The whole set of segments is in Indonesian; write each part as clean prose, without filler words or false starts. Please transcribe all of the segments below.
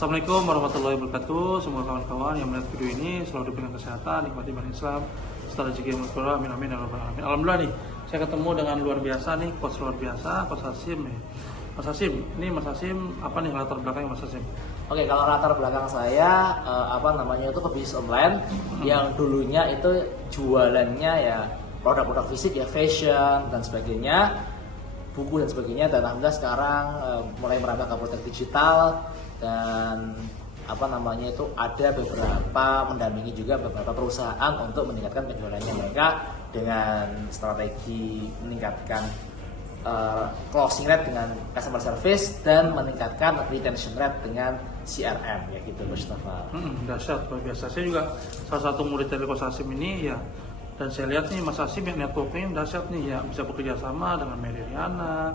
Assalamualaikum warahmatullahi wabarakatuh. Semua kawan-kawan yang melihat video ini selalu diberikan kesehatan, nikmati iman Islam, serta rezeki yang berkurang. Amin amin ya rabbal alamin. Alhamdulillah nih, saya ketemu dengan luar biasa nih, coach luar biasa, Coach Hasyim nih. Mas Hasyim, ini Mas Hasyim apa nih latar belakangnya Mas Hasyim? Oke, kalau latar belakang saya itu pebisnis online yang dulunya itu jualannya ya produk-produk fisik ya, fashion dan sebagainya, buku dan sebagainya, dan alhamdulillah sekarang mulai merambah ke produk digital dan itu ada beberapa mendampingi juga beberapa perusahaan untuk meningkatkan penjualannya mereka dengan strategi meningkatkan closing rate dengan customer service dan meningkatkan retention rate dengan CRM ya gitu Mustafa. Dahsyat, luar biasa. Saya juga salah satu murid dari Coach Hasyim ini ya, dan saya lihat nih Mas Hasyim yang networking dahsyat nih ya, bisa bekerja sama dengan Meridiana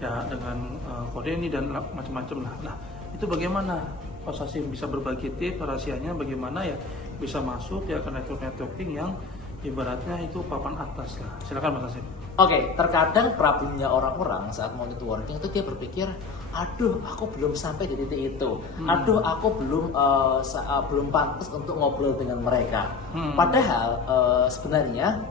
ya, dengan Kodeni dan macam-macam lah. Nah, itu bagaimana Coach Hasyim bisa berbagi tips rahasianya bagaimana ya bisa masuk ya ke networking yang ibaratnya itu papan atas lah. Silakan Mas Hasyim. Oke, terkadang problemnya orang-orang saat mau networking itu dia berpikir, aduh aku belum sampai di titik itu, aduh aku belum pantas untuk ngobrol dengan mereka. Padahal sebenarnya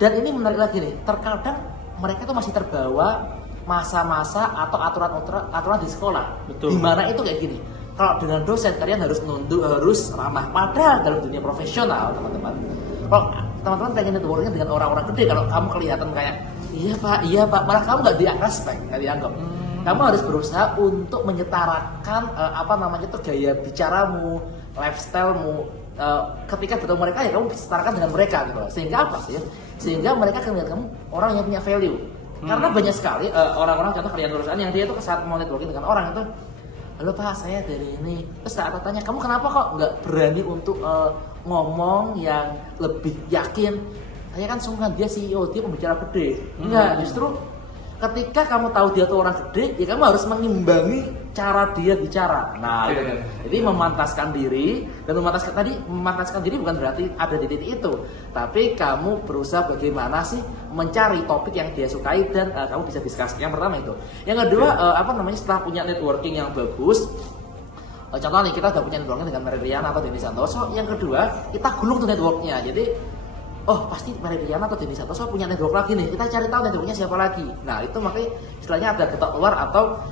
dan ini menarik lagi nih, terkadang mereka tuh masih terbawa masa-masa atau aturan di sekolah. Betul. Dimana itu kayak gini, kalau dengan dosen kalian harus nunduk, harus ramah. Padahal dalam dunia profesional teman-teman, kalau teman-teman pengen networking dengan orang-orang gede, kalau kamu kelihatan kayak iya pak, malah kamu nggak dianggap. Kamu harus berusaha untuk menyetarakan gaya bicaramu, lifestylemu. Ketika bertemu mereka ya kamu setarakan dengan mereka gitu. Sehingga apa sih? Sehingga mereka akan melihat kamu orang yang punya value. Karena banyak sekali orang-orang, contoh kalian perusahaan yang dia tuh saat mau networking dengan orang itu, halo pak, saya dari ini. Terus saat tanya, kamu kenapa kok nggak berani untuk ngomong yang lebih yakin? Saya kan sungkan, dia CEO, dia pembicara gede. Enggak, justru ketika kamu tahu dia tuh orang gede, ya kamu harus mengimbangi cara dia bicara. Nah, jadi memantaskan diri, dan memantaskan diri bukan berarti ada di titik itu, tapi kamu berusaha bagaimana sih mencari topik yang dia sukai dan kamu bisa diskusi. Yang pertama itu. Yang kedua, setelah punya networking yang bagus, contoh nih kita udah punya networking dengan Meridiana atau Denny Santoso. Yang kedua, kita gulung tuh networknya. Jadi pasti Meridiana atau Denny Santoso punya network lagi nih, kita cari tahu networknya siapa lagi. Nah itu makanya istilahnya ada ketok keluar, atau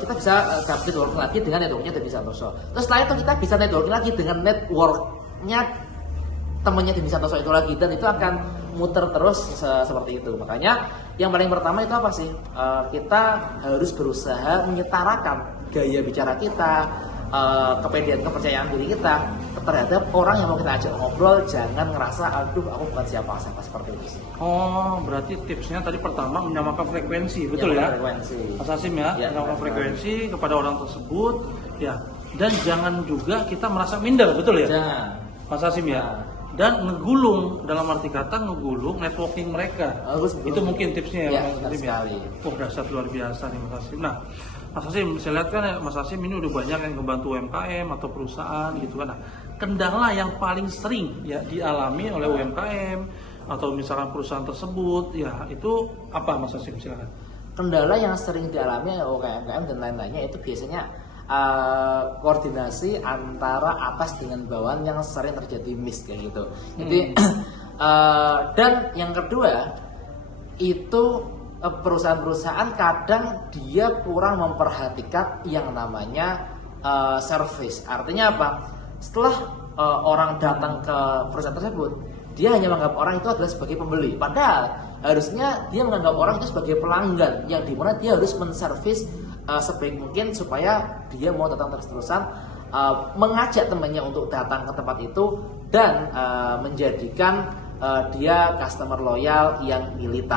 kita bisa networking lagi dengan networknya Denny Santoso. Terus setelah itu kita bisa networking lagi dengan networknya temannya Denny Santoso itu lagi, dan itu akan muter terus seperti itu. Makanya yang paling pertama itu apa sih? Kita harus berusaha menyetarakan gaya bicara kita, kepedean, kepercayaan diri kita terhadap orang yang mau kita ajak ngobrol. Jangan ngerasa aduh aku bukan siapa-siapa, seperti itu sih. Oh, berarti tipsnya tadi pertama menyamakan frekuensi, betul ya? Frekuensi. Mas Hasyim ya, menyamakan frekuensi kepada orang tersebut ya, dan jangan juga kita merasa minder, betul ya? Jangan. Mas Hasyim ya. Dan ngegulung, dalam arti kata ngegulung networking mereka. Itu mungkin tipsnya ya, Mas Hasyim ya. Dahsyat, luar biasa nih Mas Hasyim. Nah, Mas Hasyim, saya lihat kan ya, Mas Hasyim ini udah banyak yang ngebantu UMKM atau perusahaan gitu kan. Nah, kendala yang paling sering ya dialami oleh UMKM atau misalkan perusahaan tersebut ya, itu apa Mas Hasyim, silakan. Kendala yang sering dialami oleh UMKM dan lain-lainnya itu biasanya koordinasi antara atas dengan bawahan yang sering terjadi miss kayak gitu. Jadi dan yang kedua itu perusahaan-perusahaan kadang dia kurang memperhatikan yang namanya service. Artinya apa? Setelah orang datang ke perusahaan tersebut, dia hanya menganggap orang itu adalah sebagai pembeli. Padahal harusnya dia menganggap orang itu sebagai pelanggan, yang dimana dia harus menservis sebaik mungkin supaya dia mau datang terus-terusan, mengajak temannya untuk datang ke tempat itu, dan menjadikan dia customer loyal yang militan.